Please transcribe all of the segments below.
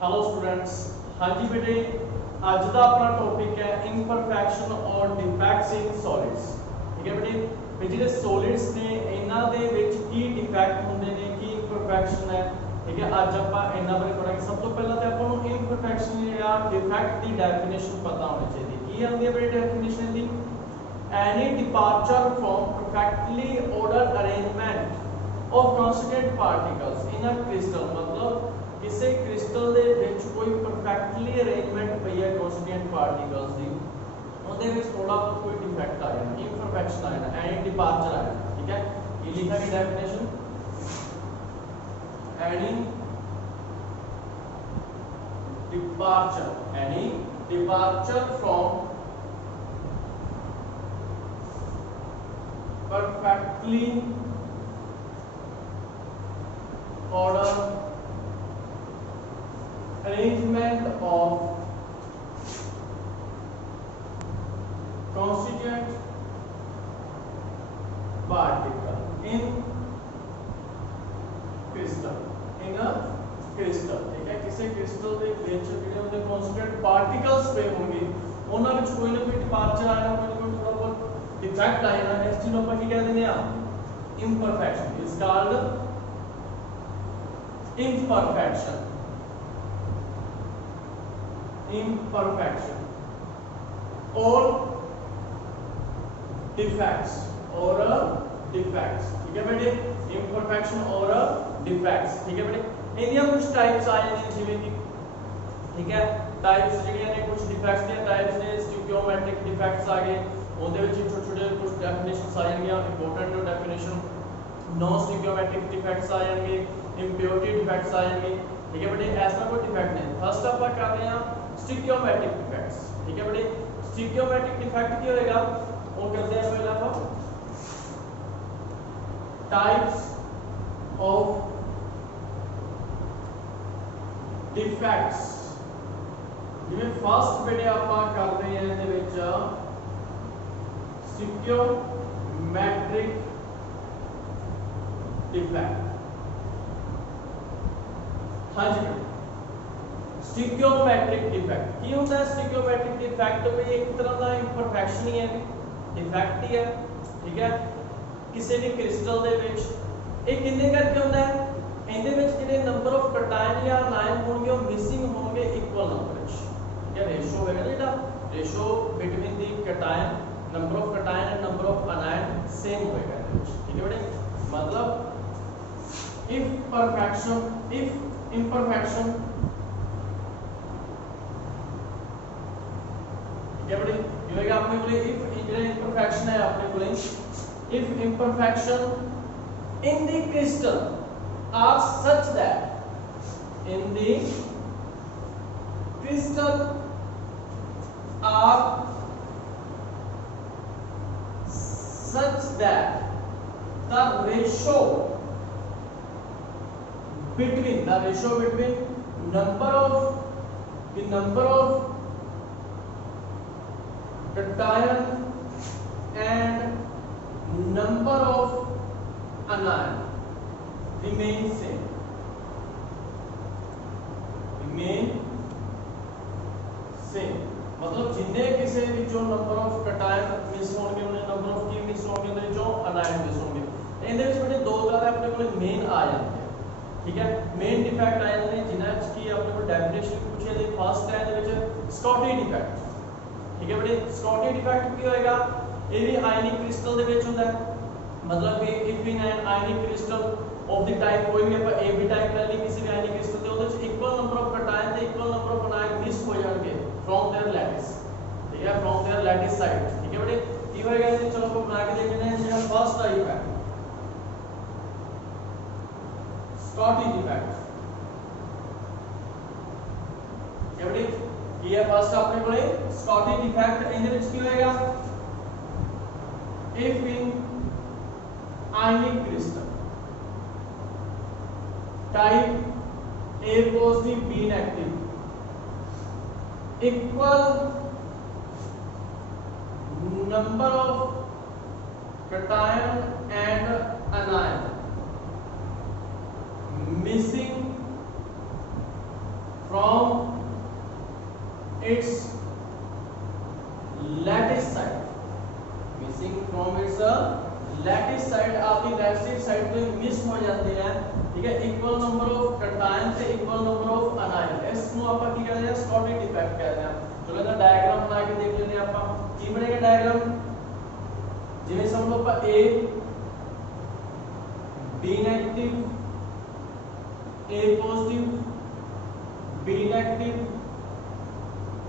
Hello students. हाँ जी बेटे, अज का अपना टॉपिक है इनपरफेक्शन और डिफेक्ट्स इन सॉलिड्स। ठीक है बेटे, भी जो सॉलिड्स ने इन्हां दे विच की डिफेक्ट होंदे ने, की इनपरफेक्शन है। ठीक है, अज आप इन्हां बारे पढ़ांगे। सब तो पहला तो आपां नूं इनपरफेक्शन या डिफेक्ट की डेफिनेशन पता होनी चाहिए। की आंदी है बेटे definition the? Any departure from perfectly ordered arrangement of constituent particles in a crystal. मतलब किसी क्रिस्टल दे विच कोई परफेक्टली अरेंजमेंट पई है कॉन्स्टिट्यूएंट पार्टिकल्स दी, ਉਹਦੇ ਵਿੱਚ थोड़ा बहुत कोई डिफेक्ट आ जाए, इम्परफेक्शन आ जाए, एनी डिपार्चर आ जाए। ठीक है, ये लिखा है definition, any departure from perfectly ordered arrangement of constituent particle in crystal, in a crystal। ठीक है, किसी क्रिस्टल ਦੇ ਵਿੱਚ ਜਿਹੜੇ ਉਹਦੇ constituent particles ਪਏ ਹੋਣਗੇ, ਉਹਨਾਂ ਵਿੱਚ ਕੋਈ ਨਾ ਕੋਈ डिपार्चर ਆਇਆ, ਕੋਈ ਨਾ ਕੋਈ ਥੋੜਾ ਬਹੁਤ डिफेक्ट आया ना, इस चीज को क्या कहते हैं? इम्परफेक्शन इज कॉल्ड इम्परफेक्शन और डिफेक्ट्स ठीक है बेटे, इम्परफेक्शन और डिफेक्ट्स। ठीक है बेटे, इनकी कुछ टाइप्स आ जाती हैं जिवें कि, ठीक है, टाइप्स ਜਿਹੜੀਆਂ ਨੇ कुछ डिफेक्ट्स ਦੀਆਂ टाइप्स ने, स्टिकियोमेट्रिक डिफेक्ट्स आ गए, ਉਹਦੇ ਵਿੱਚ ਛੋਟੇ ਛੋਟੇ ਕੁਝ ਡੈਫੀਨੇਸ਼ਨਸ ਆ ਜਾਣਗੀਆਂ, ਇੰਪੋਰਟੈਂਟ ਡੈਫੀਨੇਸ਼ਨ। नॉन स्टिकियोमेट्रिक डिफेक्ट्स आ जाएंगे, इंप्योरिटी डिफेक्ट्स आ जाएंगे। ठीक है बेटे, ऐसा कोई डिफेक्ट नहीं। फर्स्ट आप कर रहे हैं स्टिकियोमेट्रिक डिफेक्ट्स। ठीक है बेटे, स्टिकियोमेट्रिक डिफेक्ट क्या होएगा, वो करते हैं पहले आप टाइप्स ऑफ डिफेक्ट्स। जिवें फर्स्ट बेटे आप कर रहे हैं ਇਹਦੇ ਵਿੱਚ स्टिकियोमेट्रिक डिफेक्ट। हाँ जी बेटे, स्टिकियोमेट्रिक डिफेक्ट की होता है? स्टिकियोमेट्रिक डिफेक्ट भी एक तरह का इंपरफेक्शन ही है, डिफेक्ट ही है। ठीक है, किसी भी क्रिस्टल दे विच एक किन्ने करके होता है, इहदे विच जिहड़े नंबर ऑफ कैटायन या आयन होंगे वो मिसिंग होंगे इक्वल नंबर विच। ठीक है, रेशो है जेड़ा ratio between the cation, number of cation and number of ion same होएगा इसदे विच। ठीक है बेटे, मतलब if imperfection, क्या बड़े ये होगा अपने को, if जो imperfection है अपने को, if imperfection in the crystal are such that in the crystal are such that the ratio between number of cation and number of anion remain same, मतलब जिन्ने किसी विचों नंबर ऑफ कैटायन मिस होंगे, उन्हें number of की miss होंगे, उन्हें विचों अनायन मिस होंगे। इहदे विच बेटे दो गल अपने को मेन आ जाती है। ठीक है, मेन डिफेक्ट आ जाते हैं जिन्हां च की अपने को डेफिनेशन पूछे दी। फर्स्ट है इहदे विच स्कॉटी डिफेक्ट। ठीक है बेटे, स्कॉटी डिफेक्ट की होएगा, ये भी आयनिक क्रिस्टल दे विच हुंदा है। मतलब कि if in an ionic crystal of the type, कोई भी आप ए बी टाइप ले ली किसी भी आयनिक क्रिस्टल दे, ਉਹਦੇ ਚ इक्वल नंबर ऑफ कैटायन ते equal number of ion miss हो जाएंगे फ्रॉम देयर लैटिस। ठीक है, फ्रॉम देयर लैटिस साइड। ठीक है बेटे, की होएगा इसे चलो को बना के देखते हैं। जो फर्स्ट टाइप है स्कॉटी डिफेक्ट। क्या बेटे, ये फर्स्ट अपने को स्कॉटी डिफेक्ट। इहदे विच की होएगा, if in ionic crystal type A positive B negative equal number of cation and anion missing from its lattice side, missing from its lattice side, आपकी lattice side तो मिस हो जाती है, ठीक है। इक्वल नंबर ऑफ कैटायन से equal number of अनायन, इसको ਆਪਾਂ ਕੀ ਕਹਿੰਦੇ ਆ स्कॉटिक डिफेक्ट कहते हैं। चलो ਇਹਦਾ डायग्राम बना के देख लेते हैं ਆਪਾਂ ਕੀ ਬਣੇਗਾ डायग्राम। ਜਿਵੇਂ ਸਮਝ ਲਓ ਆਪਾਂ A B negative A positive B negative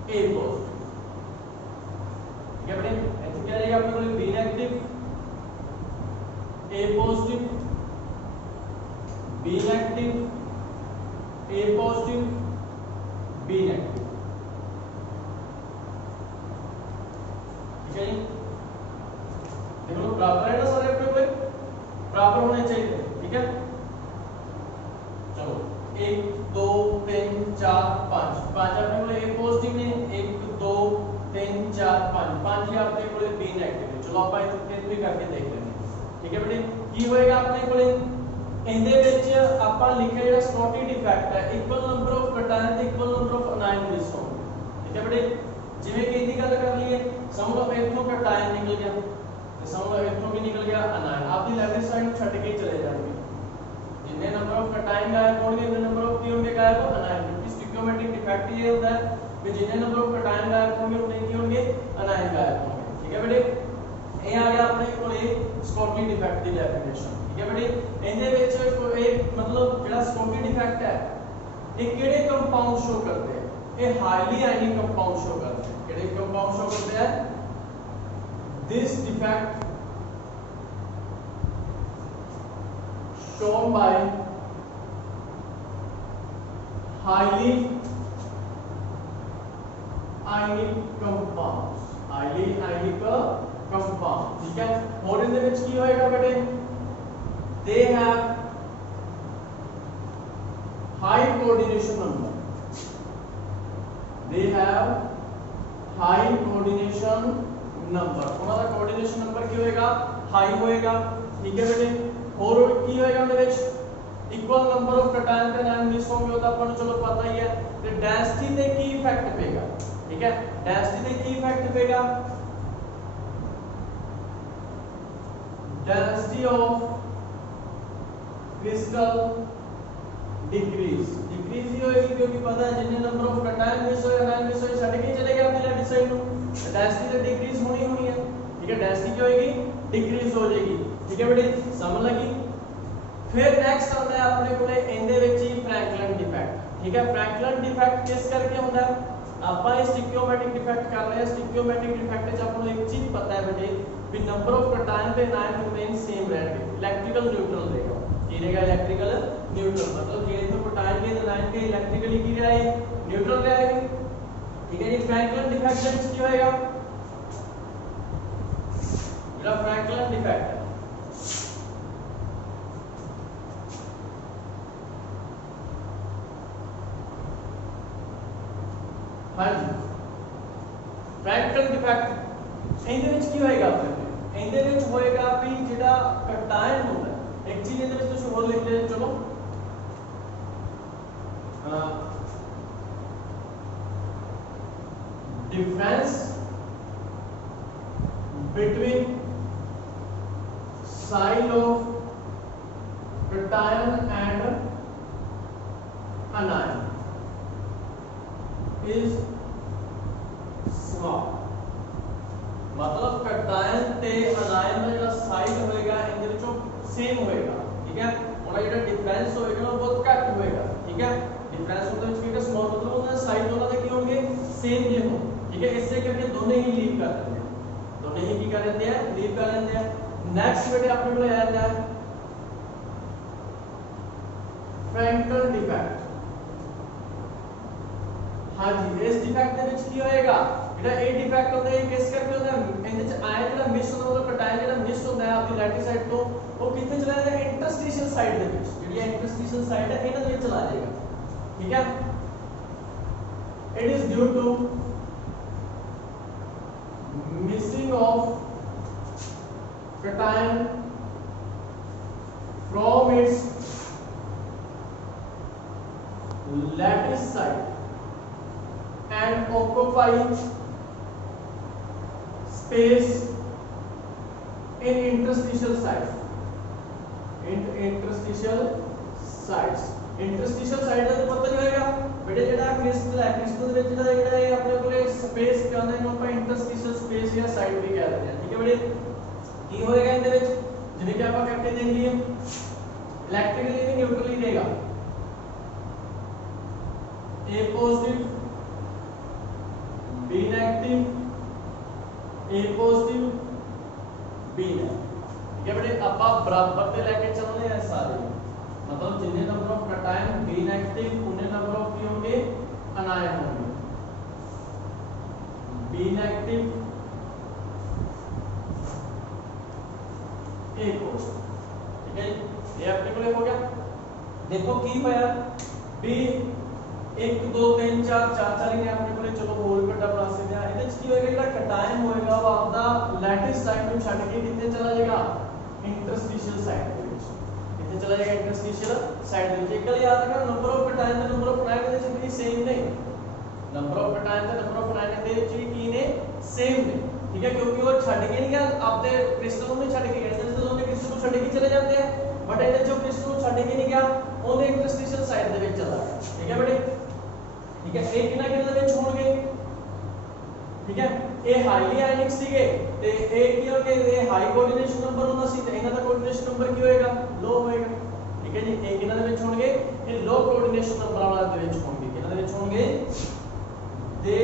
A positive, ठीक है बेटे। ऐसे क्या रहेगा अपने को B negative A positive B negative A positive B negative, ठीक है जी। देखो बराबर है ना सारे अपने को, बराबर होने चाहिए, ठीक है। चलो 1 2 3 4 5 5 अपने को A पॉजिटिव ने 1 2 3 4 5 5 ही अपने को B नेगेटिव है। चलो ਆਪਾਂ ਇਹ ਵੀ ਕਰਕੇ ਦੇਖ ਲੈਂਦੇ ਹਾਂ, ਠੀਕ ਹੈ ਬੇਟੇ। ਕੀ ਹੋਏਗਾ ਆਪਣੇ ਕੋਲੇ ਇਹਦੇ ਵਿੱਚ ਆਪਾਂ ਲਿਖਿਆ ਜਿਹੜਾ स्कॉटिक डिफेक्ट ਹੈ ਇਕੁਅਲ ਨੰਬਰ ਆਫ कैटायन ਤੇ ਇਕੁਅਲ ਨੰਬਰ ਆਫ ਅਨਾਇਨ ਮਿਸ ਹੋਣਗੇ, ਠੀਕ ਹੈ ਬੇਟੇ। ਜਿਵੇਂ ਕਿ ਇਹਦੀ ਗੱਲ ਕਰ ਲਈਏ, ਸਮਝ ਲਓ ਇੱਥੋਂ कैटायन ਨਿਕਲ ਗਿਆ ਤੇ ਸਮਝ ਲਓ ਇੱਥੋਂ ਕੀ ਨਿਕਲ ਗਿਆ ਅਨਾਇਨ, ਆਪਦੀ ਲੈਫਟ ਸਾਈਡ ਛੱਡ ਕੇ ਚਲੇ ਜਾਣਗੇ। जितने नंबर ऑफ कैटायन गायब होंगे उतने नंबर ऑफ की होंगे गायब अनायन, क्योंकि स्टिक्योमेट्रिक डिफेक्ट ये होता है कि जितने नंबर ऑफ कैटायन गायब होंगे उतने की होंगे अनायन गायब होंगे, ठीक है बेटे। ये आ गया अपने कोले स्कॉटिक डिफेक्ट की डेफिनेशन, ठीक है बेटे। ਇਹਦੇ ਵਿੱਚ एक मतलब ਜਿਹੜਾ स्कॉटिक डिफेक्ट है ये ਕਿਹੜੇ कंपाउंड शो करते हैं, ये हाईली आयनिक कंपाउंड शो करते हैं। किहड़े कंपाउंड शो करते हैं? This defect shown by highly ionic compounds, highly ionic compound, ठीक है। और इनके ਵਿੱਚ ਕੀ ਹੋਏਗਾ ਬੇਟੇ? they have high coordination number, they have high coordination number, ਉਹਨਾਂ ਦਾ coordination number ਕੀ ਹੋਏਗਾ? high ਹੋਏਗਾ, ठीक है बेटे। और की होएगा ਉਹਦੇ ਵਿੱਚ इक्वल नंबर ऑफ कैटायन ਤੇ अनायन मिस होंगे, ਉਹ ਤਾਂ ਆਪਾਂ ਨੂੰ ਚਲੋ ਪਤਾ ਹੀ ਹੈ। ਤੇ ਡੈਂਸਿਟੀ ਤੇ ਕੀ ਇਫੈਕਟ ਪਏਗਾ, ਠੀਕ ਹੈ। ਡੈਂਸਿਟੀ ਤੇ ਕੀ ਇਫੈਕਟ ਪਏਗਾ? डेंसिटी ऑफ क्रिस्टल डिक्रीज ही होएगी, क्योंकि पता है जितने नंबर ऑफ कैटायन मिस होए अनायन मिस होए छੱਡ के चले गए अपनी लेफ्ट साइड ਨੂੰ, डेंसिटी तो डिक्रीज होनी है, ठीक है। डेंसिटी क्या होएगी? डिक्रीज हो जाएगी, ठीक है बेटे, समझ लगी। फिर नेक्स्ट आता है अपने को ਇਹਦੇ ਵਿੱਚ ਹੀ फ्रैंकलिन डिफेक्ट, ठीक है। फ्रैंकलिन डिफेक्ट किस करके होता है? ਆਪਾਂ ਇਹ स्टिक्योमेट्रिक डिफेक्ट कर रहे हैं। स्टिक्योमेट्रिक डिफेक्ट ਵਿੱਚ ਆਪਾਂ ਨੂੰ ਇੱਕ ਚੀਜ਼ ਪਤਾ ਹੈ बेटे ਵੀ ਨੰਬਰ ਆਫ कैटायन ਤੇ अनायन रिमेन सेम रहेंगे, इलेक्ट्रिकल न्यूट्रल रहेगा। ये रहेगा इलेक्ट्रिकल न्यूट्रल, मतलब ये तो कैटायन के अनायन के इलेक्ट्रिकली की रहेगी, न्यूट्रल रहेगी, ठीक है। ये फ्रैंकलिन डिफेक्ट ਵਿੱਚ ਕੀ ਹੋਏਗਾ? ਜਿਹੜਾ फ्रैंकलिन डिफेक्ट है हाँ जी, फ्रैंकलिन डिफेक्ट ਇਹਦੇ ਵਿੱਚ ਕੀ ਹੋਏਗਾ? ਇਹਦੇ ਵਿੱਚ ਹੋਏਗਾ ਵੀ ਜਿਹੜਾ कैटायन ਹੁੰਦਾ ਹੈ, ਇੱਕ ਚੀਜ਼ ਇਹਦੇ ਵਿੱਚ ਤੁਸੀਂ ਹੋਰ ਲਿਖ ਲੈ, ਚਲੋ difference between sign of cation and anion is small, मतलब कैटायन ते अनायन का ਜਿਹੜਾ ਸਾਈਜ਼ ਹੋਏਗਾ ਇਹਦੇ ਵਿੱਚੋਂ ਸੇਮ ਹੋਏਗਾ, ਠੀਕ ਹੈ। ਉਹਦਾ ਜਿਹੜਾ ਡਿਫਰੈਂਸ ਹੋਏਗਾ ਉਹ ਬਹੁਤ ਘੱਟ ਹੋਏਗਾ, ਠੀਕ ਹੈ। डिफरेंस होता है इसका स्मॉल, मतलब होता है साइज दोनों के होंगे सेम ये हो, ठीक है। इससे करके दोनों ही लीव कर देते हैं, दोनों ही की कर देते हैं, लीव कर देते हैं। नेक्स्ट बेटे आपने को याद है फ्रैंकल डिफेक्ट, हाँ जी। इस डिफेक्ट ਦੇ ਵਿੱਚ ਕੀ ਹੋਏਗਾ? ਜਿਹੜਾ ਇਹ डिफेक्ट ਹੁੰਦਾ ਹੈ ਕਿਸ ਕਰਕੇ ਹੁੰਦਾ ਹੈ? ਇਹਦੇ ਵਿੱਚ ਆਇਨ ਜਿਹੜਾ ਮਿਸ ਹੁੰਦਾ, ਮਤਲਬ कैटायन ਜਿਹੜਾ ਮਿਸ ਹੁੰਦਾ ਹੈ ਆਪਣੀ ਲੈਫਟ ਸਾਈਡ ਤੋਂ, ਉਹ ਕਿੱਥੇ ਚਲਾ ਜਾਏਗਾ? ਇੰਟਰਸਟੀਸ਼ੀਅਲ ਸਾਈਡ ਦੇ ਵਿੱਚ, ਜਿਹੜੀ ਇੰਟਰਸਟੀਸ਼ੀਅਲ ਸਾਈਡ ਹੈ ਇਹਨਾਂ ਦੇ ਵਿੱਚ ਚਲਾ ਜਾਏਗਾ, ठीक है। It is due to missing of cation from its lattice side and occupy space in interstitial sites. Interstitial sites site ਦਾ ਪਤਾ ਨਹੀਂ ਹੋਏਗਾ ਬੇਟੇ ਜਿਹੜਾ ਕ੍ਰਿਸਟਲ ਹੈ ਕ੍ਰਿਸਟਲ ਦੇ ਵਿੱਚ ਜਿਹੜਾ ਇਹ ਆਪਣੇ ਕੋਲੇ ਸਪੇਸ ਕਹਿੰਦੇ ਨੂੰ ਆਪਾਂ ਇੰਟਰਸਟੀਸ਼ੀਅਲ ਸਪੇਸ ਜਾਂ ਸਾਈਡ ਵੀ ਕਹਿ ਦਿੰਦੇ ਹਾਂ ਠੀਕ ਹੈ ਬੇਟੇ ਕੀ ਹੋਏਗਾ ਇਹਦੇ ਵਿੱਚ ਜਿਵੇਂ ਕਿ ਆਪਾਂ ਕਰਕੇ ਦੇਖ ਲਈਏ ਇਲੈਕਟ੍ਰਿਕਲੀ ਵੀ ਨਿਊਟਰਲੀ ਦੇਗਾ A positive B negative A positive B negative ठीक है बेटे ਆਪਾਂ बराबर पे लेके चलने हैं सारे मतलब जितने number of cation B negative उतने नंबर ऑफ की होंगे अनायन होंगे B नेगेटिव A पॉजिटिव ठीक है ये अपने को हो गया देखो की होया B 1 2 3 4 4 ही अपने को चलो और भी बड़ा बना सकते हैं ਇਹਦੇ ਚ ਕੀ ਹੋਏਗਾ ਜਿਹੜਾ कैटायन होएगा वो ਆਪਦਾ लैटिस साइड ਨੂੰ ਛੱਡ ਕੇ ਕਿੱਥੇ ਚਲਾ ਜਾਏਗਾ इंटरस्टिशियल साइड ਦੇ ਵਿੱਚ ਇੱਥੇ ਚਲਾ ਜਾਏਗਾ इंटरस्टिशियल साइड ਦੇ ਵਿੱਚ ਇੱਕ ਗੱਲ ਯਾਦ ਰੱਖਣਾ ਨੰਬਰ ਆਫ कैटायन ਤੇ ਨੰਬਰ ਆਫ अनायन ਦੇ ਵਿੱਚ ਵੀ ਸੇਮ ਨੇ नंबर ऑफ कैटायन ਤੇ नंबर ਆਫ अनायन ਦੇ ਵਿੱਚ ਵੀ ਕੀ ਨੇ ਸੇਮ ਨੇ ਠੀਕ ਹੈ ਕਿਉਂਕਿ ਉਹ ਛੱਡ ਕੇ ਨਹੀਂ ਗਿਆ ਆਪਦੇ ਕ੍ਰਿਸਟਲ ਨੂੰ ਨਹੀਂ ਛੱਡ ਕੇ ਗਏ ਜਦੋਂ ਉਹਨੇ ਕ੍ਰਿਸਟਲ ਨੂੰ ਛੱਡ ਕੇ ਚਲੇ ਜਾਂਦੇ ਆ ਬਟ ਇਹਦੇ ਜੋ ਕ੍ਰਿਸਟਲ ਨੂੰ ਛੱਡ ਕੇ ਨਹੀਂ ਗਿਆ ਉਹਨੇ इंटरस्टिशियल साइड ਦੇ ਵਿੱਚ ਚਲਾ ਗਿਆ ਠੀਕ ਹੈ ਬੇਟੇ ठीक है एक कितना कितना ਦੇ ਵਿੱਚ ਹੋਣਗੇ ठीक है ਇਹ ਹਾਈਲੀ ਆਇਨਿਕ ਸੀਗੇ ਤੇ ਇਹ ਕੀ ਹੋਗੇ ਇਹ ਹਾਈ ਕੋਆਰਡੀਨੇਸ਼ਨ ਨੰਬਰ ਹੁੰਦਾ ਸੀ ਤੇ ਇਹਨਾਂ ਦਾ ਕੋਆਰਡੀਨੇਸ਼ਨ ਨੰਬਰ ਕੀ ਹੋਏਗਾ ਲੋ ਹੋਏਗਾ ਠੀਕ ਹੈ ਜੀ ਇਹ ਕਿਹਨਾਂ ਦੇ ਵਿੱਚ ਹੋਣਗੇ ਇਹ ਲੋ ਕੋਆਰਡੀਨੇਸ਼ਨ ਨੰਬਰ ਵਾਲਾ ਦੇ ਵਿੱਚ ਹੋਣਗੇ ਕਿਹਨਾਂ ਦੇ ਵਿੱਚ ਹੋਣਗੇ they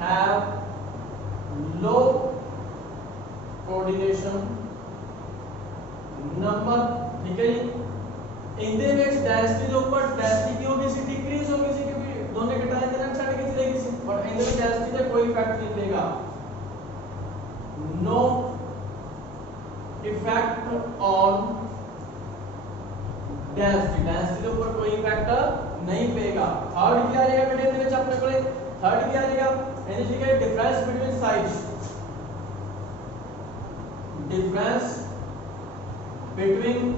have low coordination number ਠੀਕ ਹੈ ਜੀ ਇਹਦੇ ਵਿੱਚ ਡੈਂਸਿਟੀ ਦੇ ਉੱਪਰ ਡੈਂਸਿਟੀ ਕੀ ਹੋ ਗਈ ਸੀ डिक्रीज हो गई ਸੀ क्योंकि दोनों कैटायन के छड़ के चलेगी सी और इनमें डेंसिटी का कोई इफेक्ट नहीं देगा no effect on density density के ऊपर कोई इफेक्ट नहीं पेगा थर्ड क्या आ जाएगा बेटे इसके ਵਿੱਚ ਆਪਣੇ ਕੋਲੇ थर्ड क्या आ जाएगा यानी ठीक है difference between sides difference between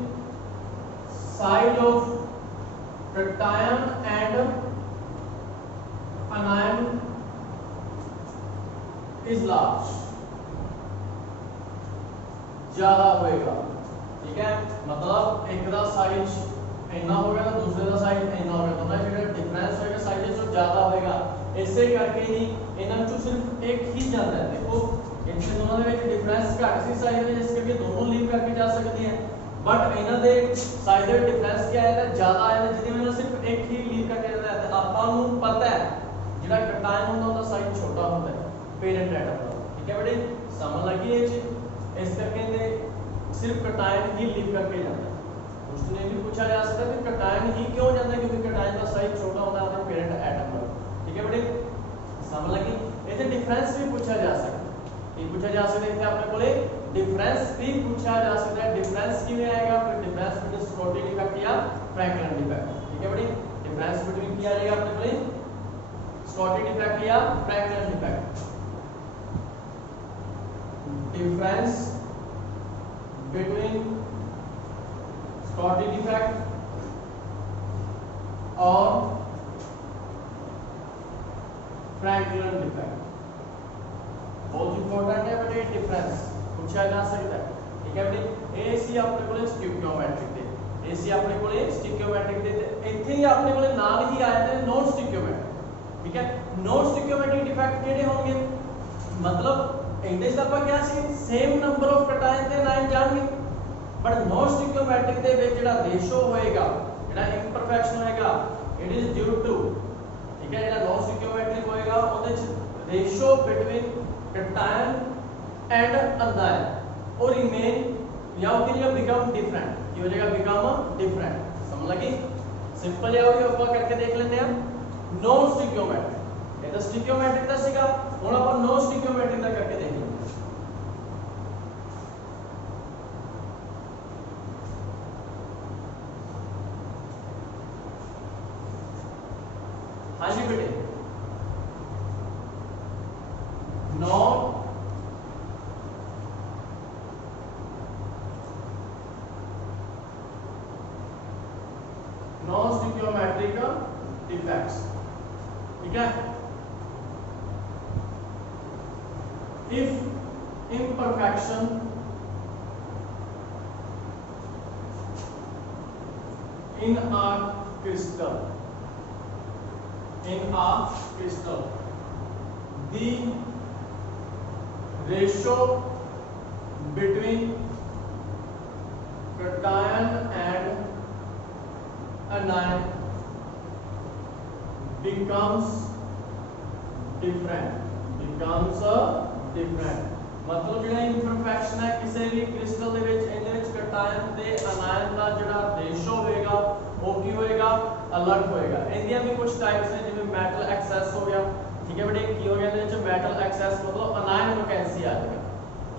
side of cation and anion is large ज्यादा होएगा ठीक है मतलब एक का साइज इतना हो गया तो दूसरे का साइज इतना हो गया दोनों ਜਿਹੜਾ डिफरेंस होएगा साइजेस जो ज्यादा होएगा ਇਸੇ ਕਰਕੇ ਹੀ ਇਹਨਾਂ ਚੋਂ ਸਿਰਫ ਇੱਕ ਹੀ ਜਾਂਦਾ ਹੈ ਦੇਖੋ ਇੱਥੇ ਦੋਨਾਂ ਦੇ ਵਿੱਚ ਡਿਫਰੈਂਸ ਘੱਟ ਸੀ ਸਾਈਜ਼ ਦੇ ਜਿਸ ਕਰਕੇ ਦੋਨੋਂ ਲੀਵ ਕਰਕੇ ਜਾ ਸਕਦੇ हैं बट ਇਹਨਾਂ ਦੇ ਸਾਈਜ਼ ਦੇ ਡਿਫਰੈਂਸ ਕੀ ਆਇਆ ਹੈ ਜ਼ਿਆਦਾ ਆਇਆ ਹੈ ਜਿਹਦੇ ਵਿੱਚ ਸਿਰਫ ਇੱਕ ਹੀ ਲੀਵ ਕਰਕੇ ਜਾਂਦਾ ਹੈ ਆਪਾਂ ਨੂੰ ਪਤਾ ਹੈ ਜਿਹੜਾ कैटायन ਹੁੰਦਾ ਉਹਦਾ ਸਾਈਜ਼ ਛੋਟਾ ਹੁੰਦਾ ਹੈ पेरेंट एटम ਦਾ ठीक है बेटे समझ लगी ये चीज इस करके ने सिर्फ कैटायन ही लीव करके जाता है उसने भी पूछा जा सकता है कि कैटायन ही क्यों जाता है क्योंकि कैटायन का साइज छोटा होता है अपने पेरेंट एटम का ठीक है बेटे समझ लगी इसे डिफरेंस भी पूछा जा सकता है ये पूछा जा सकता है इसे अपने कोले डिफरेंस भी पूछा जा सकता है डिफरेंस किਵੇਂ आएगा फिर डिफरेंस बिटवीन स्कॉटिक इफेक्ट या फ्रैंकलिन इफेक्ट ठीक है बेटे डिफरेंस बिटवीन क्या आ जाएगा अपने कोले स्कॉटिक इफेक्ट या Frenkel effect difference between Schottky effect और फ्रैंकलिन इफेक्ट बहुत इंपॉर्टेंट है बेटे डिफरेंस पूछा जा सकता है ठीक है बेटे एसी अपने को स्टिक्योमेट्रिक दे एसी अपने को स्टिक्योमेट्रिक दे ਇੱਥੇ ਹੀ ਆਪਣੇ ਕੋਲੇ ਨਾਲ ਹੀ ਆਏ ਨੇ नॉन स्टिक्योमेट्रिक ठीक है नॉन स्टिक्योमेट्रिक डिफेक्ट ਕਿਹੜੇ ਹੋਣਗੇ मतलब ਇਹਦੇ ਚ ਆਪਾਂ ਕਿਹਾ ਸੀ ਸੇਮ ਨੰਬਰ ਆਫ कैटायन ਤੇ ਅਨਾਇਨ ਜਾਣਗੇ ਬਟ नॉन स्टिक्योमेट्रिक ਦੇ ਵਿੱਚ ਜਿਹੜਾ ਰੇਸ਼ੋ ਹੋਏਗਾ ਜਿਹੜਾ ਇੰਪਰਫੈਕਸ਼ਨ ਹੋਏਗਾ ਇਟ ਇਜ਼ ਡਿਊ ਟੂ ਠੀਕ ਹੈ ਜਿਹੜਾ नॉन स्टिक्योमेट्रिक ਹੋਏਗਾ ਉਹਦੇ ਚ रेशो बिटवीन कैटायन एंड अनायन और रिमेन या हो गया बिकम डिफरेंट ये हो जाएगा बिकम डिफरेंट समझ लगी सिंपल या होगी ਆਪਾਂ करके देख लेते हैं नॉन स्टिक्योमेट्रिक ये तो स्टिक्योमेट्रिक ਦਾ ਸੀਗਾ ਹੁਣ ਆਪਾਂ नॉन स्टिक्योमेट्रिक ਦਾ करके देख लेते हैं हाँ जी बेटे नॉन स्टिक्योमेट्रिक डिफेक्ट्स ठीक है if imperfection in a crystal the ratio between cation and anion becomes different मतलब ਜਿਹੜਾ imperfection ਹੈ ਕਿਸੇ ਵੀ ਕ੍ਰਿਸਟਲ ਦੇ ਵਿੱਚ ਇਹਦੇ ਵਿੱਚ ਕਟਾਇਨ ਤੇ ਅਨਾਇਨ ਦਾ ਜਿਹੜਾ ਰੇਸ਼ੋ ਹੋਏਗਾ ਉਹ ਕੀ ਹੋਏਗਾ ਅਲੱਗ ਹੋਏਗਾ ਇਹਦੀਆਂ ਵੀ ਕੁਝ ਟਾਈਪਸ ਨੇ ਜਿਵੇਂ ਮੈਟਲ ਐਕਸੈਸ ਹੋ ਗਿਆ ਠੀਕ ਹੈ ਬੇਟੇ ਕੀ ਹੋ ਗਿਆ ਇਹਦੇ ਵਿੱਚ ਮੈਟਲ ਐਕਸੈਸ ਮਤਲਬ ਅਨਾਇਨ ਵੈਕੈਂਸੀ ਆ ਜਾਏਗਾ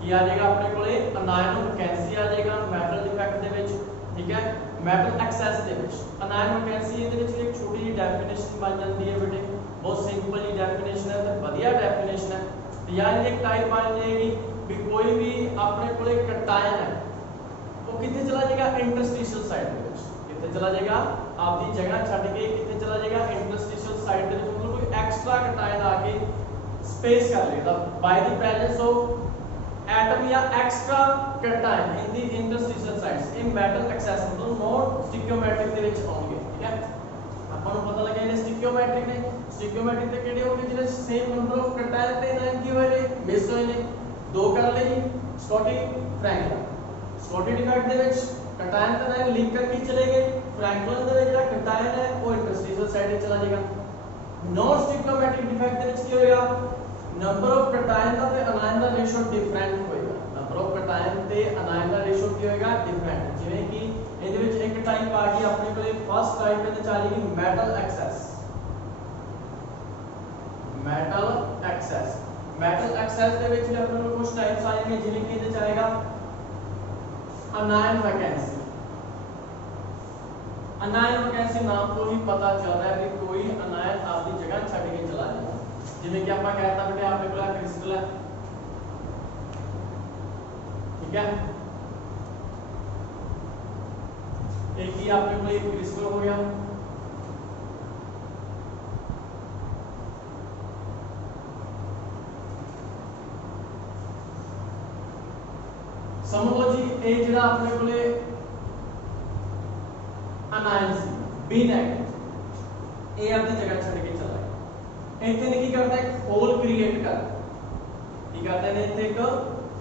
ਕੀ ਆ ਜਾਏਗਾ ਆਪਣੇ ਕੋਲੇ ਅਨਾਇਨ ਵੈਕੈਂਸੀ ਆ ਜਾਏਗਾ ਮੈਟਲ ਡਿਫੈਕਟ ਦੇ ਵਿੱਚ ਠੀਕ ਹੈ ਮੈਟਲ ਐਕਸੈਸ ਦੇ ਵਿੱਚ ਅਨਾਇਨ ਵੈਕੈਂਸੀ ਇਹਦੇ ਵਿੱਚ ਇੱਕ ਛੋਟੀ ਜਿਹੀ ਡੈਫੀਨੇਸ਼ਨ ਬਣ ਜਾਂਦੀ ਹੈ ਬੇਟੇ ਬਹੁਤ ਸਿੰਪਲ ਜੀ ਡੈਫੀਨੇਸ਼ਨ ਹੈ ਤੇ ਵਧੀਆ ਡੈਫੀਨੇਸ਼ਨ ਹੈ यानी एक टाइप बन जाएगी भी कोई भी अपने को कटायन है वो कितने चला जाएगा इंटरस्टिशियल साइड में कितने चला जाएगा आपकी जगह छड़ के कितने चला जाएगा इंटरस्टिशियल साइड में मतलब कोई एक्स्ट्रा कटायन आके स्पेस कर लेगा by the presence of atom या extra cation in the interstitial sites in metal excess मतलब नॉन स्टिकियोमेट्रिक ਦੇ ਵਿੱਚ ਆਉਣਗੇ ਠੀਕ ਹੈ ਆਪਾਂ ਨੂੰ ਪਤਾ ਲੱਗਿਆ ਇਹ स्टिकियोमेट्रिक ਨੇ स्टिकियोमेट्रिक ਤੇ ਕਿਹੜੇ ਹੋਣਗੇ ਜਿਹੜੇ ਸੇਮ ਨੰਬਰ ਆਫ ਕਟਾਇਨ ਤੇ ਨਾਇਨ ਕੀ ਹੋਏ ਨੇ ਮਿਸ ਹੋਏ ਨੇ ਦੋ ਕਰ ਲਈ ਸਕੌਟੀ ਫ੍ਰੈਂਕਲਨ ਸਕੌਟੀ ਡਿਫੈਕਟ ਦੇ ਵਿੱਚ ਕਟਾਇਨ ਤੇ ਨਾਇਨ ਲਿੰਕ ਕਰਕੇ ਚਲੇ ਗਏ ਫ੍ਰੈਂਕਲਨ ਦੇ ਵਿੱਚ ਜਿਹੜਾ ਕਟਾਇਨ ਹੈ ਉਹ ਇੰਟਰਸਟੀਸ਼ੀਅਲ ਸਾਈਡ ਤੇ ਚਲਾ ਜਾਏਗਾ ਨॉन स्टिकियोमेट्रिक डिफेक्ट ਦੇ ਵਿੱਚ ਕੀ ਹੋਏਗਾ ਨੰਬਰ ਆਫ ਕਟਾਇਨ ਦਾ ਤੇ ਅਨਾਇਨ ਦਾ ਰੇਸ਼ੋ ਡਿਫਰੈਂਟ ਹੋਏਗਾ ਨੰਬਰ ਆਫ ਕਟਾਇਨ ਤੇ ਅਨਾਇਨ ਦਾ ਰੇਸ਼ੋ ਕੀ ਹੋਏਗਾ ਡਿਫਰੈਂਟ ਜਿਵੇਂ ਕਿ ਇਹਦੇ ਵਿੱਚ ਇੱਕ ਟਾਈਪ ਆ ਗਈ ਆਪਣੇ ਕੋਲੇ ਫਸਟ ਟਾਈਪ ਇਹਦੇ ਚ ਆ ਜਾਏਗੀ ਮੈਟਲ ਐਕਸੈਸ ਮੈਟਲ ਐਕਸੈਸ ਦੇ ਵਿੱਚ ਵੀ ਆਪਣੇ ਕੋਲ ਕੁਝ ਟਾਈਪਸ ਆਏਗੇ ਜਿਵੇਂ ਕਿ ਇਹਦੇ ਚ ਆਏਗਾ ਅਨਾਇਨ ਵੈਕੈਂਸੀ अनायन वैकेंसी नाम को ही पता चल रहा है कि कोई अनायन आपकी जगह छड़ के चला जाएगा जिਵੇਂ कि ਆਪਾਂ कहता बेटे आपने बोला क्रिस्टल है ठीक है एक ही आपने बोला एक क्रिस्टल हो गया समझ लो जी ये ਜਿਹੜਾ ਆਪਣੇ ਕੋਲੇ अनायन बी नेगेटिव ए अपनी जगह छड़ के चला गया इतने ने की करता है होल क्रिएट कर की करते हैं इतने एक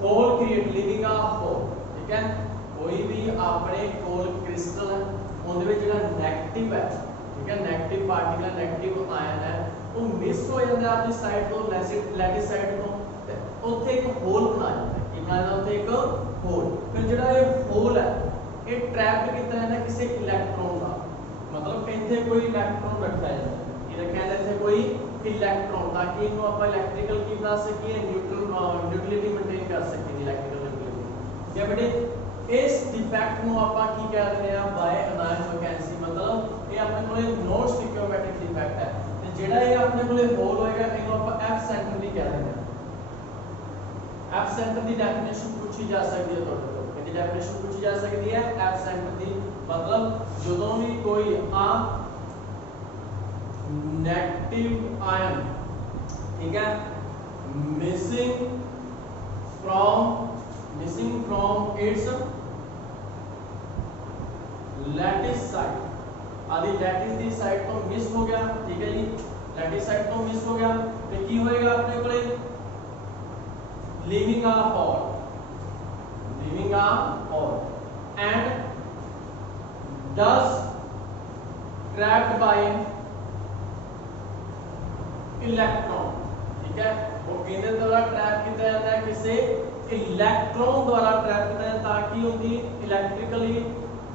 hole create leaving a hole ठीक है कोई भी अपने कोल क्रिस्टल है उनदे विच जेड़ा नेगेटिव है ठीक है नेगेटिव पार्टिकल नेगेटिव आयन है वो मिस हो जाता है अपनी साइड तो लैटिस साइड तो ते ओथे एक होल बना जाता है की बना जाता ओथे एक होल फिर जेड़ा ये होल है ये ट्रैप्ड कितना है ना किसी इलेक्ट्रॉन का मतलब इथे कोई इलेक्ट्रॉन रखा है ये रखा है इथे कोई इलेक्ट्रॉन ताकि इनको आप इलेक्ट्रिकल की बना सकिए न्यूट्रलिटी मेंटेन कर सकिए इलेक्ट्रिकल न्यूट्रलिटी या बेटे इस डिफेक्ट नु आप की कह रहे हैं बाय अनायन वैकेंसी मतलब ये अपने कोले नॉन स्टिकियोमेट्रिक डिफेक्ट है ते जेड़ा ये अपने कोले होल होएगा इनको आप एफ सेंटर भी कह रहे हैं एफ सेंटर दी डेफिनेशन पूछी जा सकती है तो डेफिनेशन पूछी जा सकती है एफ सेंटर दी मतलब ਜਦੋਂ ਵੀ ਕੋਈ ਆ नेगेटिव आयन ठीक है missing from its lattice site आदि लैटिस दी साइड तो मिस हो गया ठीक है जी लैटिस साइड तो मिस हो गया तो की होएगा अपने कोले leaving a hole and thus trapped by electron ठीक है वो केंद्र द्वारा ट्रैप किया जाता है किसे इलेक्ट्रॉन द्वारा ट्रैप किया जाता है ताकि उनकी इलेक्ट्रिकली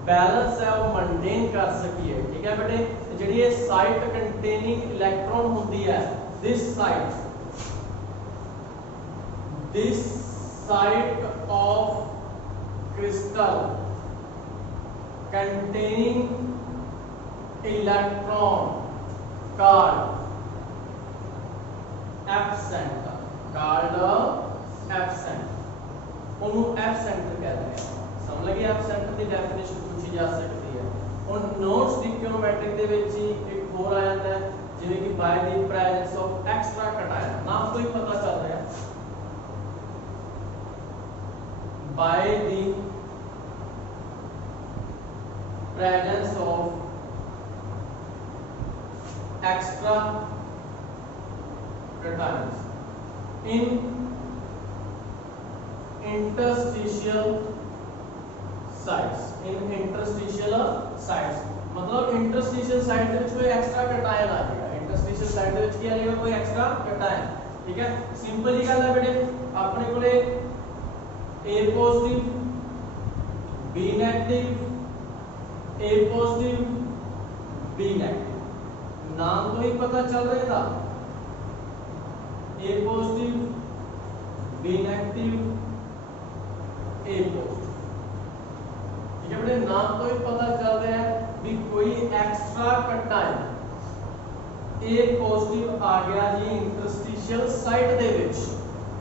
बैलेंस है वो मेंटेन कर सकिए ठीक है बेटे ਜਿਹੜੀ ਇਹ साइट कंटेनिंग इलेक्ट्रॉन होती है this site of crystal containing electron called F center ਉਹਨੂੰ F center कहते हैं समझ लगी F center ਦੀ डेफिनेशन पूछी जा सकती है और नॉन स्टिकियोमेट्रिक ਦੇ ਵਿੱਚ ਇੱਕ ਹੋਰ ਆ ਜਾਂਦਾ ਹੈ जिन्हें कि bye the presence of extra cation नाम तो ही पता चल रहा है by the presence of extra cations in interstitial sites मतलब इंटरस्टिशियल साइट ਦੇ ਵਿੱਚ ਕੋਈ ਐਕਸਟਰਾ ਕਟਾਇਨ ਆ ਜਾਏਗਾ इंटरस्टिशियल साइट ਦੇ ਵਿੱਚ ਕੀ ਆ ਜਾਏਗਾ ਕੋਈ ਐਕਸਟਰਾ ਕਟਾਇਨ ठीक है सिंपल जी गल है बेटे अपने कोले A positive B negative A positive B negative नाम तो ही पता चल रहा था A positive B negative A positive ठीक है बेटे नाम तो ही पता चल रहा है भी कोई एक्स्ट्रा कटायन A पॉजिटिव आ गया जी इंटरस्टिशियल साइट दे विच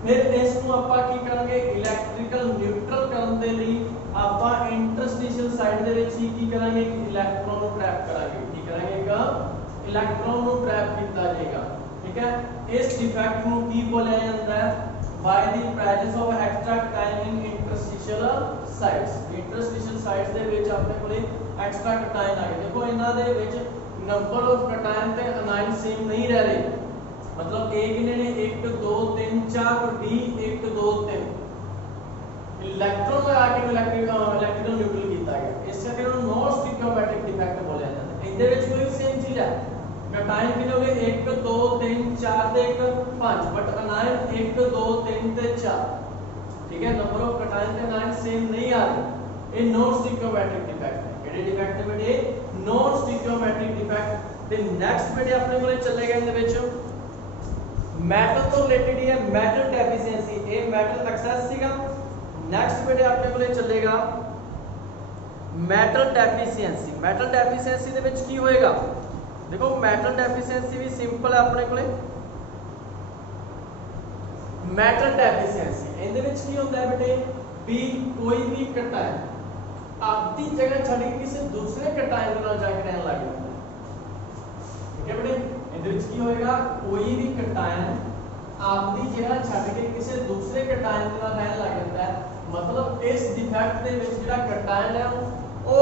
फिर इस ਨੂੰ ਆਪਾਂ ਕੀ ਕਰਾਂਗੇ ਇਲੈਕਟ੍ਰੀਕਲ ਨਿਊਟਰਲ ਕਰਨ ਦੇ ਲਈ ਆਪਾਂ ਇੰਟਰਸਟੀਸ਼ੀਅਲ ਸਾਈਟ ਦੇ ਵਿੱਚ ਹੀ ਕੀ ਕਰਾਂਗੇ ਕਿ ਇਲੈਕਟ੍ਰੋਨ ਨੂੰ ਟ੍ਰੈਪ ਕਰਾਂਗੇ ਕੀ ਕਰਾਂਗੇ ਇਲੈਕਟ੍ਰੋਨ ਨੂੰ ਟ੍ਰੈਪ ਕੀਤਾ ਜਾਏਗਾ ਠੀਕ ਹੈ ਇਸ ਡਿਫੈਕਟ ਨੂੰ ਕੀ ਬੋਲਿਆ ਜਾਂਦਾ ਹੈ by the presence of extra cation in interstitial sites ਦੇ ਵਿੱਚ ਆਪਣੇ ਕੋਲੇ ਐਕਸਟਰਾ ਕਟਾਇਨ ਆ ਗਏ ਦੇਖੋ ਇਹਨਾਂ ਦੇ ਵਿੱਚ नंबर ऑफ कटायन ते अनायन सेम नहीं रह रहे मतलब ए कितने ने 1 2 3 4 और B 1 2 3 इलेक्ट्रॉन में आके इलेक्ट्रिकल न्यूट्रल किया गया इस करके उन्हें नॉन स्टिकियोमेट्रिक डिफेक्ट बोला जाता है इंदे विच कोई सेम चीज है कटायन कितने हो गए 1 2 3 4 ते 5 बट अनायन 1 2 3 ते 4 ठीक है नंबर ऑफ कटायन ते अनायन सेम नहीं आ रहे ये नॉन स्टिकियोमेट्रिक डिफेक्ट है किहड़े डिफेक्ट है बेटे नॉन स्टिकियोमेट्रिक डिफेक्ट ते नेक्स्ट बेटे अपने कोले चलेगा इनदे विच मेटल तो रिलेटेड ही है metal deficiency a metal access सीगा नेक्स्ट बेटे अपने कोले चलेगा मेटल डेफिशिएंसी दे विच की होएगा देखो मेटल डेफिशिएंसी भी सिंपल है अपने कोले मेटल डेफिशिएंसी इनदे विच की होंदा है बेटे भी कोई भी कटायन आपकी जगह छड़ के किसी दूसरे कटायन के नाल जाके रहन लग जाता है ठीक है बेटे इधर विच की होएगा कोई भी कटायन आपकी जगह छड़ के किसी दूसरे कटायन के नाल रहन लग जाता है मतलब इस डिफेक्ट दे विच जेड़ा कटायन है वो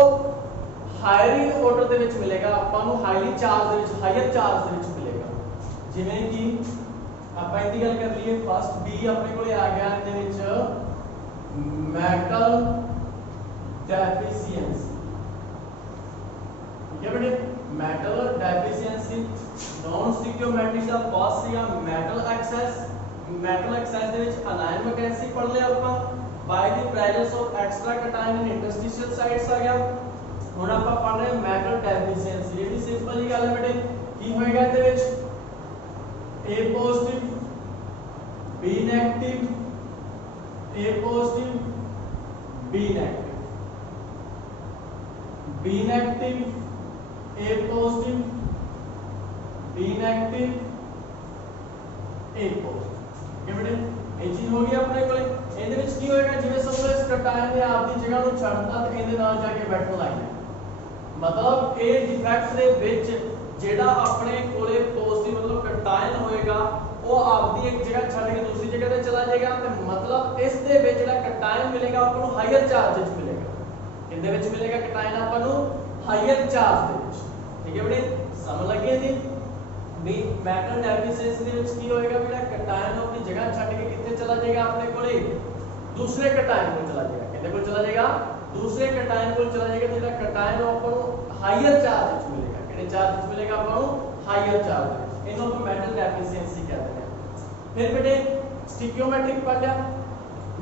हायर ऑर्डर दे विच मिलेगा आपा नु हाईली चार्ज दे विच हायर चार्ज दे विच मिलेगा जिवें कि आपा इदी गल कर लईए फर्स्ट बी अपने कोले आ गया इहदे विच मेटल डेफिशिएंसी ठीक है बेटे मेटल डेफिशिएंसी नॉन स्टिकियोमेट्रिक का फर्स्ट सीगा मेटल एक्सेस दे विच अनायन वैकेंसी पढ़ लिया ਆਪਾਂ by the presence of extra cation in interstitial sites आ गया ਹੁਣ ਆਪਾਂ पढ़ रहे हैं मेटल डेफिशिएंसी ਜਿਹੜੀ ਸਿੰਪਲ ਜੀ ਗੱਲ ਹੈ बेटे ਕੀ ਹੋਏਗਾ ਇਹਦੇ ਵਿੱਚ A positive B negative A positive B negative B negative A positive B negative A positive ये बेटे ये चीज हो गई अपने कोले ਇਹਦੇ ਵਿੱਚ ਕੀ ਹੋਏਗਾ ਜਿਵੇਂ ਸਮਝ ਲਓ ਇਸ ਕਟਾਇਨ ਨੇ ਆਪਦੀ ਜਗ੍ਹਾ ਨੂੰ ਛੱਡਤਾ ਤੇ ਇਹਦੇ ਨਾਲ ਜਾ ਕੇ ਬੈਠਣ ਲੱਗ ਗਿਆ मतलब ए डिफेक्ट ਦੇ ਵਿੱਚ ਜਿਹੜਾ ਆਪਣੇ ਕੋਲੇ ਪੋਜ਼ਿਟਿਵ मतलब ਕਟਾਇਨ ਹੋਏਗਾ ਉਹ ਆਪਦੀ ਇੱਕ ਜਗ੍ਹਾ ਛੱਡ ਕੇ ਦੂਸਰੀ ਜਗ੍ਹਾ ਤੇ ਚਲਾ ਜਾਏਗਾ ਤੇ मतलब ਇਸ ਦੇ ਵਿੱਚ ਜਿਹੜਾ ਕਟਾਇਨ ਮਿਲੇਗਾ ਆਪਾਂ ਨੂੰ ਹਾਇਰ ਚਾਰਜ ਵਿੱਚ ਮਿਲੇਗਾ ਇਹਦੇ ਵਿੱਚ ਮਿਲੇਗਾ ਕਟਾਇਨ ਆਪਾਂ ਨੂੰ ਹਾਇਰ ਚਾਰਜ ਦੇ ਵਿੱਚ ਠੀਕ ਹੈ ਬੇਟੇ ਸਮਝ ਲੱਗੇ ਜੀ ਵੀ ਮੈਟਲ ਡੈਫੀਸ਼ੀਐਂਸੀ ਦੇ ਵਿੱਚ ਕੀ ਹੋਏਗਾ ਜਿਹੜਾ ਕਟਾਇਨ ਆਪਣੀ ਜਗ੍ਹਾ ਛੱਡ ਕੇ ਕਿੱਥੇ ਚਲਾ ਜਾਏਗਾ ਆਪਣੇ ਕੋਲੇ दूसरे कटायन को चला जाएगा कितने को चला जाएगा दूसरे कटायन को चला जाएगा जेड़ा कटायन अपन हायर चार्ज मिलेगा कितने चार्ज मिलेगा अपन हायर चार्ज इनको अपन मेटल डेफिशिएंसी कहते हैं फिर बेटे स्टिकियोमेट्रिक पढ़ लिया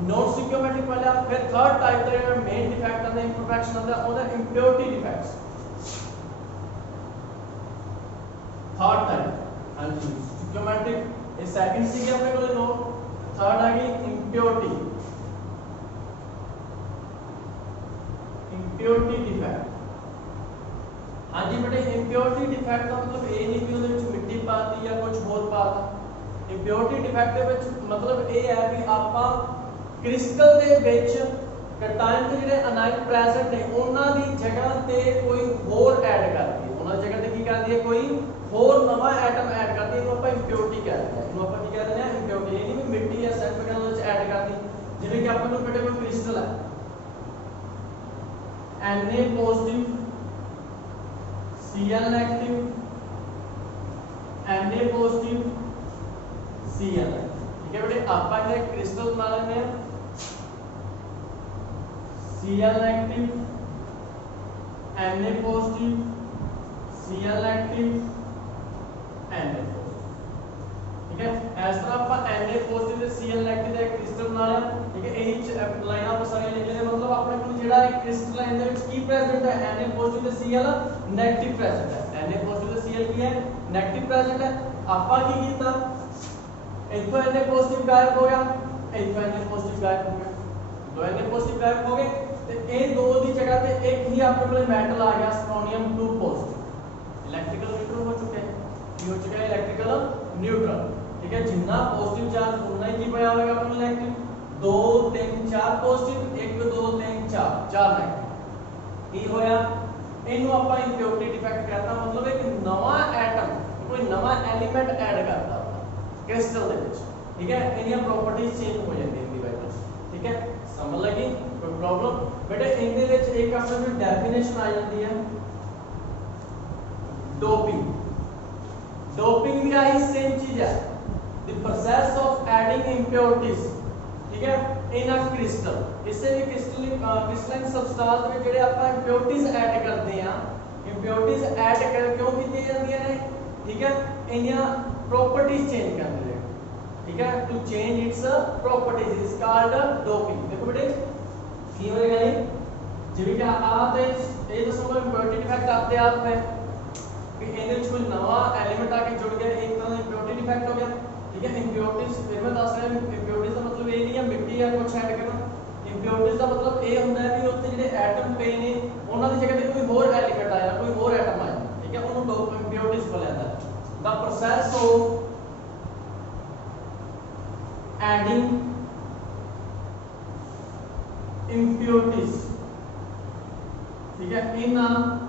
नॉन स्टिकियोमेट्रिक पढ़ लिया फिर थर्ड टाइप का जो मेन डिफेक्ट आंदा इंपरफेक्शन आंदा ओदा इंप्योरिटी डिफेक्ट्स थर्ड टाइप हां जी स्टिकियोमेट्रिक ये सेकंड सी के अपने को नो थर्ड आ गई इंप्योरिटी इंप्योरिटी डिफेक्ट हाँ जी बेटे इंप्योरिटी डिफेक्ट का मतलब ये नहीं कि ਉਹਦੇ ਵਿੱਚ ਮਿੱਟੀ ਪਾਤੀ ਜਾਂ ਕੁਝ ਹੋਰ ਪਾਤਾ इंप्योरिटी डिफेक्ट ਦੇ ਵਿੱਚ मतलब ਇਹ ਹੈ ਵੀ ਆਪਾਂ ਕ੍ਰਿਸਟਲ ਦੇ ਵਿੱਚ ਕਟਾਇਨ ਦੇ ਜਿਹੜੇ ਅਨਾਇਨ ਪ੍ਰੈਜ਼ੈਂਟ ਨੇ ਉਹਨਾਂ ਦੀ ਜਗ੍ਹਾ ਤੇ ਕੋਈ ਹੋਰ ਐਡ ਕਰਦੀ ਹੈ ਉਹਨਾਂ ਦੀ ਜਗ੍ਹਾ ਤੇ ਕੀ ਕਰਦੀ ਹੈ ਕੋਈ ਹੋਰ ਨਵਾਂ ਐਟਮ ਐਡ ਕਰਦੀ ਹੈ ਇਹਨੂੰ ਆਪਾਂ ਇੰਪਿਓਰਿਟੀ ਕਹਿੰਦੇ ਹਾਂ ਇਹਨੂੰ ਆਪਾਂ ਕੀ ਕਹਿੰਦੇ ਹਾਂ ਇੰਪਿਓਰਿਟੀ ਇਹ ਨਹੀਂ ਵੀ ਮਿੱਟੀ ਜਾਂ ਸੈਂਟ ਵਗੈਰਾ ਵਿੱਚ ਐਡ ਕਰਦੀ ਜਿਵੇਂ ਕਿ ਆਪਾਂ ਨੂੰ ਬੇਟੇ ਕੋਈ क्रिस्टल है Na positive Cl negative Na positive Cl ठीक है बेटे आपा जो क्रिस्टल बना लेते हैं Cl negative Na positive Cl negative Na ठीक है इस तरह आप Na पॉजिटिव ਤੇ Cl नेगेटिव ਦਾ क्रिस्टल बना लिया ठीक है यही लाइनां आप सारी लिख लेते मतलब अपने को जेड़ा एक क्रिस्टल लाइन ਦੇ ਵਿੱਚ ਕੀ प्रेजेंट है Na पॉजिटिव ਤੇ Cl नेगेटिव प्रेजेंट है Na पॉजिटिव ਤੇ Cl ਕੀ है नेगेटिव प्रेजेंट है आपा की कीता इथों Na पॉजिटिव गायब हो गया इथों Na पॉजिटिव गायब हो गया दो Na पॉजिटिव गायब हो गए ਤੇ ਇਹ ਦੋ ਦੀ ਜਗ੍ਹਾ ਤੇ ਇੱਕ ਹੀ ਆਪਣੇ ਕੋਲ ਮੈਟਲ ਆ ਗਿਆ स्ट्रोनियम 2 पॉजिटिव इलेक्ट्रिकल न्यूट्रल हो चुका है ये हो चुका है इलेक्ट्रिकल न्यूट्रल ठीक है जितना पॉजिटिव चार्ज उतना ही की पया होगा अपन नेगेटिव 2 3 4 पॉजिटिव 1 2 3 4 4 नेगेटिव की होया इनु ਆਪਾਂ इंप्योरिटी डिफेक्ट कहता मतलब एक नवा एटम कोई नवा एलिमेंट ऐड करता क्रिस्टल ਦੇ ਵਿੱਚ ठीक है इनिया प्रॉपर्टीज चेंज हो ਜਾਂਦੀ हैं डिवाइस ठीक है समझ लगी कोई प्रॉब्लम बेटे इनके ਵਿੱਚ एक अपने जो डेफिनेशन आ जाती है डोपिंग डोपिंग भी आई सेम चीज है the process of adding impurities ठीक है इन अ क्रिस्टल इससे भी क्रिस्टलाइन सब्सटेंस में जेडे ਆਪਾਂ इंप्योरिटीज ऐड करते हैं इंप्योरिटीज ऐड कर क्यों की जाती है ठीक है इनया प्रॉपर्टीज चेंज करते हैं ठीक है to change its properties is called doping देखो बेटे की होएगा ये जिਵੇਂ कि आप ये दसो इंप्योरिटी डिफेक्ट आपते आप है कि ਇਹਦੇ ਵਿੱਚ ਕੋਈ ਨਵਾਂ ਐਲੀਮੈਂਟ ਆ ਕੇ ਜੁੜ ਗਿਆ ਇੱਕ ਤਰ੍ਹਾਂ ਦਾ ਇੰਪਿਓਰਿਟੀ ਡਿਫੈਕਟ ਹੋ ਗਿਆ ਠੀਕ ਹੈ ਇੰਪਿਓਰਿਟੀਜ਼ ਫਿਰ ਮੈਂ ਦੱਸ ਰਿਹਾ ਇੰਪਿਓਰਿਟੀਜ਼ ਦਾ ਮਤਲਬ ਇਹ ਨਹੀਂ ਹੈ ਮਿੱਟੀ ਜਾਂ ਕੁਝ ਐਡ ਕਰਨਾ ਇੰਪਿਓਰਿਟੀਜ਼ ਦਾ ਮਤਲਬ ਇਹ ਹੁੰਦਾ ਹੈ ਵੀ ਉੱਥੇ ਜਿਹੜੇ ਐਟਮ ਪਏ ਨੇ ਉਹਨਾਂ ਦੀ ਜਗ੍ਹਾ ਤੇ ਕੋਈ ਹੋਰ ਐਲੀਮੈਂਟ ਆਇਆ ਕੋਈ ਹੋਰ ਐਟਮ ਆਇਆ ਠੀਕ ਹੈ ਉਹਨੂੰ ਇੰਪਿਓਰਿਟੀਜ਼ ਬੋਲਿਆ ਜਾਂਦਾ ਹੈ ਦਾ ਪ੍ਰੋਸੈਸ ਆਫ ਐਡਿੰਗ impurities ठीक है in a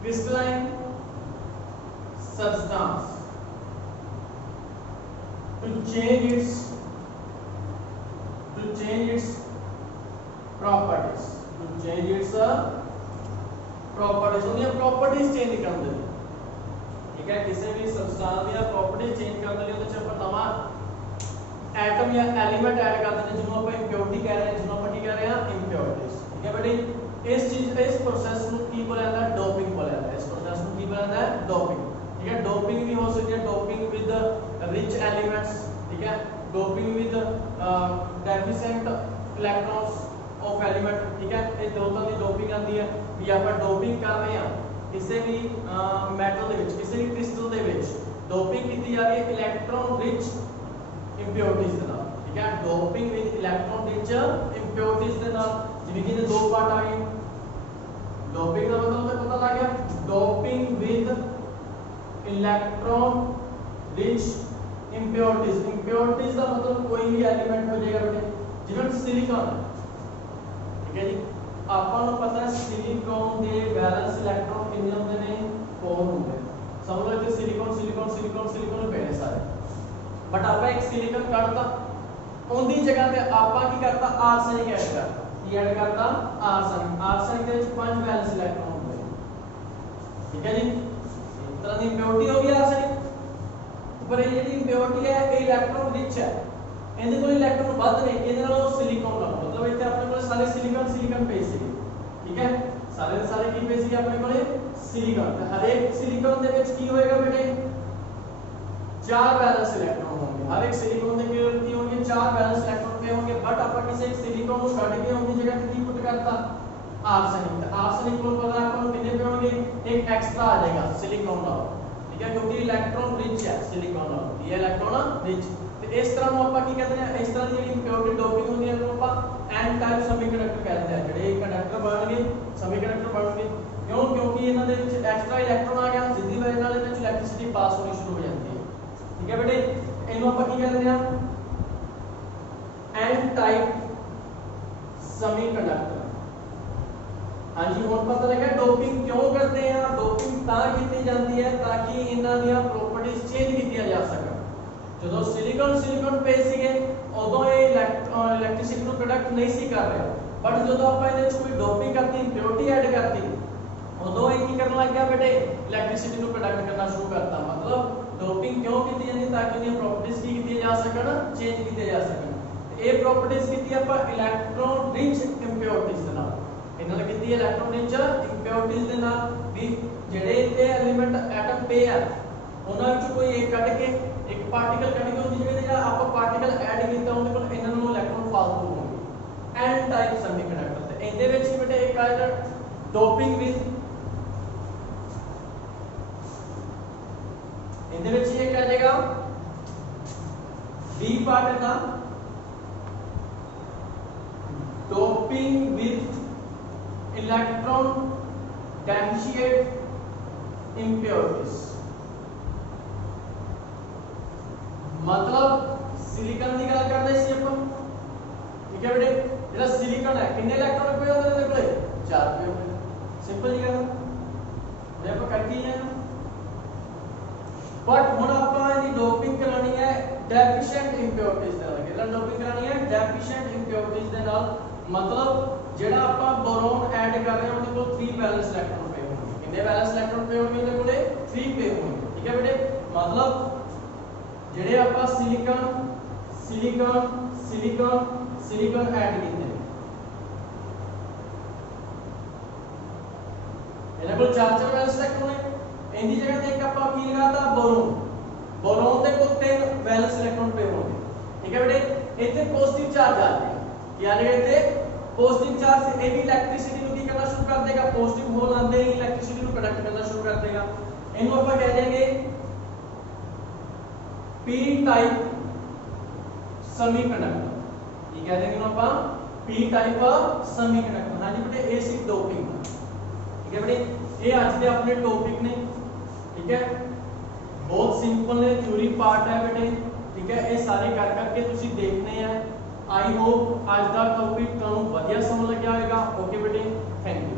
crystalline substance to change its properties उन्हें प्रॉपर्टीज चेंज कर दे ठीक है किसी भी सब्सटेंस दी प्रॉपर्टीज चेंज कर दे ਉਹਦੇ ਚ ਆਪਾਂ ਨਵਾਂ एटम या एलिमेंट ऐड कर देते हैं जिन्हों आप इंप्योरिटी कह रहे हैं जिन्हों आप की कह रहे हैं इंप्योरिटीज ठीक है बेटे इस चीज इस प्रोसेस को की बोला जाता है डोपिंग बोला जाता है इस प्रोसेस को की बोला जाता है डोपिंग ठीक है डोपिंग भी हो सकती है डोपिंग विद रिच एलिमेंट्स ठीक है doping with deficient electrons of element ठीक है ये दो तरह की डोपिंग आती है भी आप डोपिंग कर रहे हैं किसी भी मेटल दे विच किसी भी क्रिस्टल दे विच डोपिंग की जा रही है इलेक्ट्रॉन रिच इंप्योरिटीज ਦੇ ਨਾਲ ਠੀਕ ਹੈ ਡੋਪਿੰਗ ਵਿਦ ਇਲੈਕਟ੍ਰੋਨ ਰਿਚ ਇੰਪਿਓਰਿਟੀਜ਼ ਦੇ ਨਾਲ ਜਿਵੇਂ ਕਿ ਇਹਦੇ ਦੋ ਪਾਰਟ ਆ ਗਏ ਡੋਪਿੰਗ ਦਾ ਮਤਲਬ ਤਾਂ ਪਤਾ ਲੱਗ ਗਿਆ ਡੋਪਿੰਗ ਵਿਦ ਇਲੈਕਟ੍ਰੋਨ ਰਿਚ ਇੰਪਿਓਰਿਟੀਜ਼ ਦਾ ਮਤਲਬ ਕੋਈ ਵੀ ਐਲੀਮੈਂਟ ਹੋ ਜਾਏਗਾ ਬੇਟੇ ਜਿਵੇਂ ਸਿਲੀਕਨ ਠੀਕ ਹੈ ਜੀ ਆਪਾਂ ਨੂੰ ਪਤਾ ਹੈ ਸਿਲੀਕਨ ਦੇ ਵੈਲੈਂਸ ਇਲੈਕਟ੍ਰੋਨ ਕਿੰਨੇ ਹੁੰਦੇ ਨੇ 4 ਹੁੰਦੇ ਨੇ ਸਮਝ ਲਓ ਕਿ ਸਿਲੀਕਨ ਪਏ ਨੇ ਸਾਰੇ बट आप एक सिलिकॉन काटता उनकी जगह पे आपा की करता आर्सेनिक ऐड करता की ऐड करता आर्सेनिक ਦੇ ਵਿੱਚ 5 वैलेंस इलेक्ट्रॉन ਹੁੰਦੇ ठीक है जी एक तरह की इंप्योरिटी हो गई आर्सेनिक पर ये ਜਿਹੜੀ इंप्योरिटी है ये इलेक्ट्रॉन रिच है ਇਹਦੇ ਕੋਲ इलेक्ट्रॉन ਵੱਧ ਨੇ ਇਹਦੇ ਨਾਲੋਂ सिलिकॉन ਦਾ मतलब ਇੱਥੇ ਆਪਣੇ ਕੋਲ ਸਾਰੇ सिलिकॉन ਪਏ ਸੀ ठीक है ਸਾਰੇ ਦੇ ਸਾਰੇ ਕੀ ਪਏ ਸੀ ਆਪਣੇ ਕੋਲੇ सिलिकॉन ਤੇ ਹਰ ਇੱਕ सिलिकॉन ਦੇ ਵਿੱਚ ਕੀ ਹੋਏਗਾ ਬੇਟੇ 4 बैलेंस इलेक्ट्रॉन होंगे हर एक सिलिकॉन के की होंगे 4 बैलेंस इलेक्ट्रॉन पे होंगे बट अपन किसी एक सिलिकॉन को छड़ के उनकी जगह पे पुट करता आर्सेनिक को पता अपन कितने पे होंगे एक एक्स्ट्रा आ जाएगा सिलिकॉन का ठीक है क्योंकि इलेक्ट्रॉन रिच है सिलिकॉन का ये इलेक्ट्रॉन रिच तो इस तरह को अपन की कहते हैं इस तरह की इंप्योरिटी डोपिंग होती है तो अपन एन टाइप सेमीकंडक्टर कहते हैं जेडे कंडक्टर बनणगे सेमीकंडक्टर बनणगे क्यों क्योंकि इन्हां दे विच एक्स्ट्रा इलेक्ट्रॉन आ गया जिसदी वजह नाल इन्हां च इलेक्ट्रिसिटी पास होनी शुरू हो जाती है ठीक है बेटे इनको अपन की कहते हैं एन टाइप सेमीकंडक्टर हाँ जी हुण पता लगा डोपिंग क्यों करते हैं डोपिंग तां की जाती है ताकि इन्हां दी प्रॉपर्टीज चेंज की जा सकन जो सिलिकॉन पे सीगे ਉਦੋਂ ਇਹ ਇਲੈਕਟ੍ਰਿਸਿਟੀ ਨੂੰ ਪ੍ਰੋਡਕਟ ਨਹੀਂ ਸੀ ਕਰ ਰਿਹਾ, ਬਟ ਜਦੋਂ ਆਪਾਂ ਇਹਦੇ ਵਿੱਚ ਕੋਈ ਡੋਪਿੰਗ ਕਰਤੀ, ਇੰਪਿਓਰਿਟੀ ਐਡ ਕਰਤੀ, ਉਦੋਂ ਇਹ ਕੀ ਕਰਨ ਲੱਗ ਗਿਆ ਬੇਟੇ, ਇਲੈਕਟ੍ਰਿਸਿਟੀ ਨੂੰ ਪ੍ਰੋਡਕਟ ਕਰਨਾ ਸ਼ੁਰੂ ਕਰਤਾ। मतलब ਡੋਪਿੰਗ ਕਿਉਂ ਕੀਤੀ ਜਾਂਦੀ, ਤਾਂ ਕਿ ਉਹਦੀਆਂ ਪ੍ਰੋਪਰਟੀਜ਼ ਕੀ ਕੀਤੀਆਂ ਜਾ ਸਕਣ, ਚੇਂਜ ਕੀਤੀਆਂ ਜਾ ਸਕਣ। ਤੇ ਇਹ ਪ੍ਰੋਪਰਟੀਜ਼ ਕੀਤੀ ਆਪਾਂ ਇਲੈਕਟ੍ਰੋਨ ਰਿਚ ਇੰਪਿਓਰਿਟੀਜ਼ ਦੇ ਨਾਲ, ਇਹਨਾਂ ਨਾਲ ਕੀਤੀ ਇਲੈਕਟ੍ਰੋਨ ਰਿਚ ਇੰਪਿਓਰਿਟੀਜ਼ ਦੇ ਨਾਲ ਵੀ ਜਿਹੜੇ ਇੱਥੇ ਐਲੀਮੈਂਟ ਐਟਮ ਪਏ ਆ ਉਹਨਾਂ ਵਿੱਚੋਂ ਕੋਈ ਇੱਕ ਕੱਢ ਕੇ, ਇੱਕ ਪਾਰਟੀਕਲ ਕੱਢ ਕੇ ਉਹਦੀ ਜਗ੍ਹਾ ਤੇ ਜਿਹੜਾ ਆਪਾਂ ਪਾਰਟੀਕਲ ਐਡ ਕੀਤਾ ਉਹਦੇ ਕੋਲ ਇਹਨਾਂ ਨੂੰ ਇਲੈਕਟ੍ਰੋਨ ਫਾਲਤੂ ਹੋਣਗੇ, ਐਨ ਟਾਈਪ ਸੈਮੀਕੰਡਕਟਰ। ਤੇ ਇਹਦੇ ਵਿੱਚ ਹੀ ਬੇਟੇ ਇੱਕ ਆ ਜਿਹੜਾ ਡੋਪਿੰਗ ਵਿਦ, ਇਹਦੇ ਵਿੱਚ ਇਹ ਕਹਿ ਜਾਏਗਾ D part the doping with electron deficient impurities. मतलब सिलिकॉन की गल करते सी अपन, ठीक है बेटे, जेड़ा सिलिकॉन है कितने इलेक्ट्रॉन पे होंगे तेरे कोले, 4 पे होंगे, सिंपल जी गल मैं ਆਪਾਂ करके हैं। बट हुन ਆਪਾਂ ਇਹਦੀ ਡੋਪਿੰਗ करानी है डेफिशिएंट इंप्योरिटीज ਦੇ ਨਾਲ। ਕਿਹੜਾ ਡੋਪਿੰਗ करानी है डेफिशिएंट इंप्योरिटीज ਦੇ ਨਾਲ। मतलब ਜਿਹੜਾ ਆਪਾਂ बोरोन ऐड कर रहे हैं ਉਹਦੇ ਕੋਲ 3 वैलेंस इलेक्ट्रॉन पे होंगे, कितने वैलेंस इलेक्ट्रॉन पे होंगे ਉਹਦੇ ਕੋਲੇ 3 पे होंगे, ठीक है बेटे। मतलब ਜਿਹੜੇ ਆਪਾਂ silicon silicon silicon silicon add ਕੀਤੇ ਇਹਨਾਂ ਕੋਲ 4 वैलेंस इलेक्ट्रॉन है, ਇਹਦੀ ਜਗ੍ਹਾ ਤੇ ਇੱਕ ਆਪਾਂ ਕੀ ਲਗਾਤਾ बोरोन, बोरोन ਦੇ ਕੋਲ 3 वैलेंस इलेक्ट्रॉन पे होंगे, ठीक है बेटे। ਇੱਥੇ पॉजिटिव चार्ज आ जाएगा, ਕੀ आ जाएगा ਇੱਥੇ पॉजिटिव चार्ज। ये भी इलेक्ट्रिसिटी को की करना शुरू कर देगा, पॉजिटिव होल आते ही इलेक्ट्रिसिटी को कंडक्ट करना शुरू कर देगा। इनको अपन कह देंगे पी टाइप सेमीकंडक्टर, ये कह देंगे अपन पी टाइप सेमीकंडक्टर। हां जी बेटे, ए सी डोपिंग, ठीक है बेटे। ये आज के अपने टॉपिक ने, ठीक है, बहुत सिंपल ने, थ्योरी पार्ट है बेटे, ठीक है। ये सारे कर करके तुसी देखने हैं। आई होप आज का टॉपिक ਤੁਹਾਨੂੰ ਵਧੀਆ ਸਮਝ ਲੱਗਿਆ ਹੋਵੇਗਾ। ओके बेटे, थैंक यू।